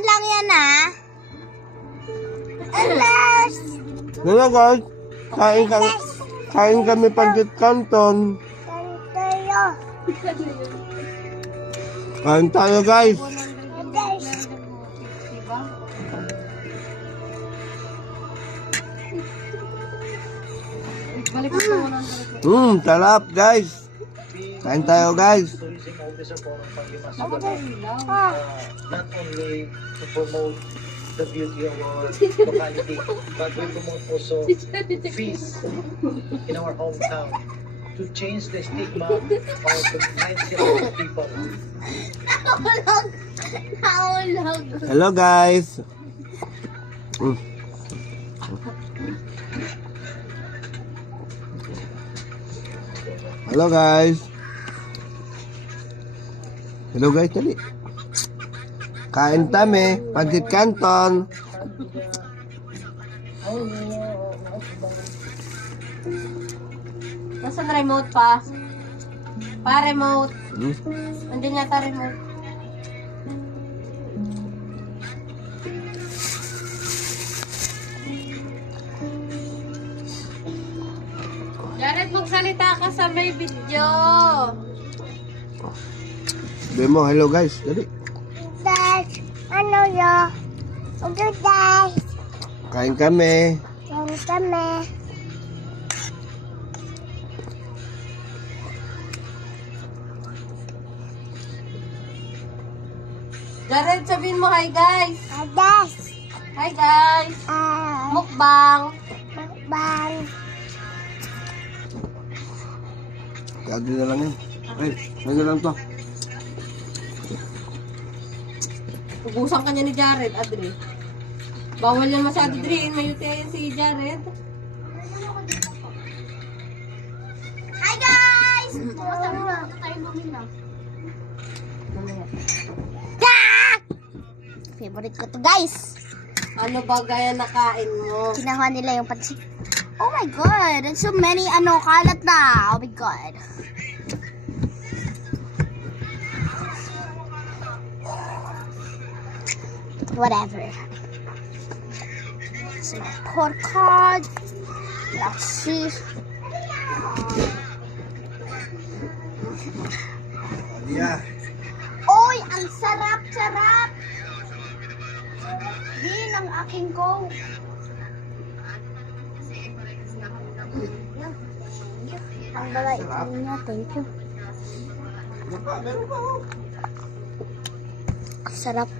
Saan lang yan, ah? Alas! Hello guys, kain kami pancit canton. Tayo. Kain tayo guys. Alas! Sarap guys. Kain tayo guys. Not only to promote the beauty of our locality, but we promote also peace in our hometown to change the stigma of the mindset of the people. Naulog. Hello guys. Hello guys. Hello guys, tali. Kain kami, pancit canton. Nasaan remote pa? Pa-remote. Andun yata remote. Jared, magsalita ka sa may video. Demo, hello guys, tali. Dad, ano yun? Udo, Dad. Kain kami. Yan kami. Jared, sabihin mo hi guys. Adas. Hi guys. Mukbang. Bang. Kagi na lang yan. Ay, ano lang to. Ubusan ka niya ni Jared, Adri. Bawal yan masyado, Adri. May UTI si Jared. Hi, guys! Bukasan mo. Tayo bumila. Favorite ko to, guys. Ano ba gaya nakain mo? Kinakuha nila yung pansit. Oh my God! And so many, kalat na. Oh my God. Whatever. So, pork cod. Lassi. Yeah. Oy, ang sarap-sarap! Din ang aking go. Ang balay niya, thank you. Sarap.